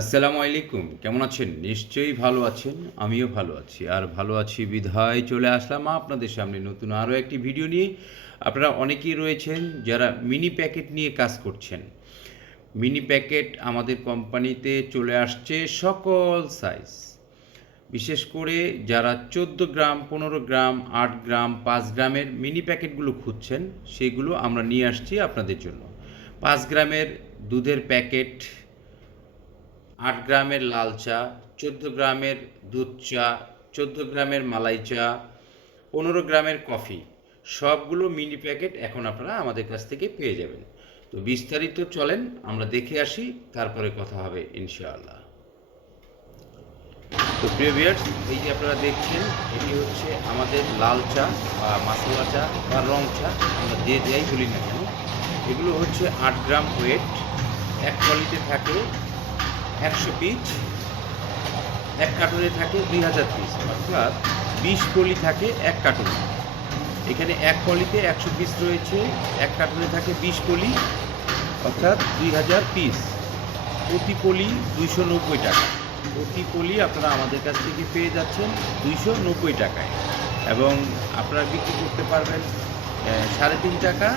আসসালামু আলাইকুম। কেমন আছেন? নিশ্চয়ই ভালো আছেন। আমিও ভালো আছি। আর ভালো আছি বিধায় চলে আসলাম আপনাদের সামনে নতুন আরও একটি ভিডিও নিয়ে। আপনারা অনেকেই রয়েছেন যারা মিনি প্যাকেট নিয়ে কাজ করছেন। মিনি প্যাকেট আমাদের কোম্পানিতে চলে আসছে সকল সাইজ। বিশেষ করে যারা 14 গ্রাম, 15 গ্রাম, 8 গ্রাম, 5 গ্রামের মিনি প্যাকেটগুলো খুঁজছেন, সেগুলো আমরা নিয়ে আসছি আপনাদের জন্য। 5 গ্রামের দুধের প্যাকেট, 8 গ্রামের লাল চা, 14 গ্রামের দুধ চা, 14 গ্রামের মালাই চা, 15 গ্রামের কফি, সবগুলো মিনি প্যাকেট এখন আপনারা আমাদের কাছ থেকে পেয়ে যাবেন। তো বিস্তারিত চলেন আমরা দেখে আসি, তারপরে কথা হবে ইনশাআল্লাহ। তো প্রিয় ভিউয়ার্স, এই যে আপনারা দেখছেন, এটি হচ্ছে আমাদের লাল চা বা মাসালা চা বা রং চা, আমরা যে যাই বলি না কেন। এগুলো হচ্ছে 8 গ্রাম ওয়েট, এক পলিতে থাকে 100 পিস, এক কার্টুনে থাকে 2000 পিস, অর্থাৎ 20 পলি থাকে এক কার্টুনে। এখানে এক পলিতে 100 পিস রয়েছে, এক কার্টুনে থাকে 20 পলি, অর্থাৎ 2000 পিস। প্রতি পলি 290 টাকা। প্রতি পলি আপনারা আমাদের কাছ থেকে পেয়ে যাচ্ছেন 290 টাকায়, এবং আপনারা বিক্রি করতে পারবেন 3.5 টাকা,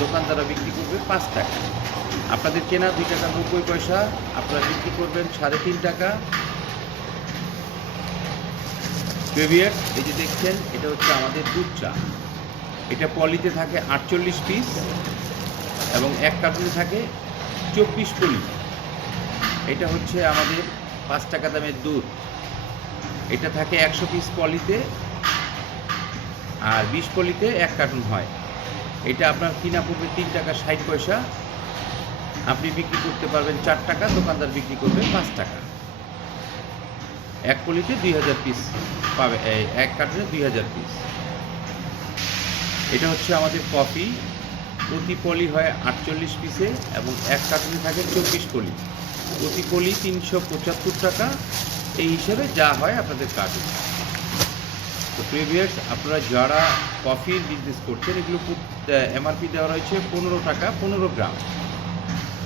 দোকানদাররা বিক্রি করবে 5 টাকা। আপনাদের কেনা 2 টাকা 90 পয়সা, আপনারা বিক্রি করবেন 3.5 টাকা। ভিউয়ার্স, এই যে দেখছেন, এটা হচ্ছে আমাদের দুধ চা। এটা পলিতে থাকে 48 পিস এবং এক কার্টুনে থাকে 24 পলি। এটা হচ্ছে আমাদের 5 টাকা দামের দুধ। এটা থাকে 100 পিস পলিতে, আর 20 পলিতে এক কার্টুন হয়। এটা আপনার কিনা পড়বে 3 টাকা 60 পয়সা, আপনি বিক্রি করতে পারবেন 4 টাকা, দোকানদার বিক্রি করবে 5 টাকা। এক পলিতে 2000 পিস পাবে, এক কার্টুনে 2000 পিস। এটা হচ্ছে আমাদের কফি। প্রতি পলি হয় 48 পিসে এবং এক কার্টুনে থাকে 24 পলি। প্রতি পলি 375 টাকা, এই হিসেবে যা হয় আপনাদের কার্টুন। তো প্রিভিয়াস আপনারা যারা কফির বিজনেস করছেন, এগুলো এমআরপি দেওয়া রয়েছে 15 টাকা 15 গ্রাম।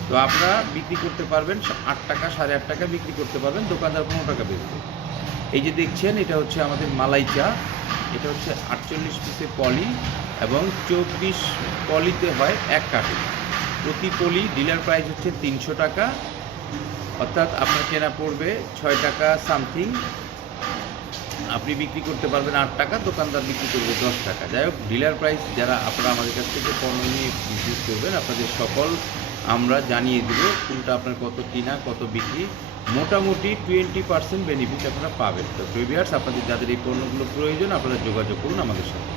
তো আপনারা বিক্রি করতে পারবেন 8 টাকা, 8.5 টাকা বিক্রি করতে পারবেন, দোকানদার 15 টাকা বেচবে। এই যে দেখছেন, এটা হচ্ছে আমাদের মালাই চা। এটা হচ্ছে 48 পিসে পলি এবং 24 পলিতে হয় এক কার্টুন। প্রতি পলি ডিলার প্রাইস হচ্ছে 300 টাকা, অর্থাৎ আপনার কেনা পড়বে 6 টাকা সামথিং, আপনি বিক্রি করতে পারবেন 8 টাকা, দোকানদার বিক্রি করবে 10 টাকা। যাই হোক, ডিলার প্রাইস যারা আপনারা আমাদের কাছ থেকে পণ্য নিয়ে বিজনেস করবেন, আপনাদের সকল আমরা জানিয়ে দেব কোনটা আপনার কত কিনা কত বিক্রি। মোটামুটি 20% বেনিফিট আপনারা পাবেন। তো ভিউয়ার্স, আপনাদের যাদের এই পণ্যগুলো প্রয়োজন, আপনারা যোগাযোগ করুন আমাদের সাথে।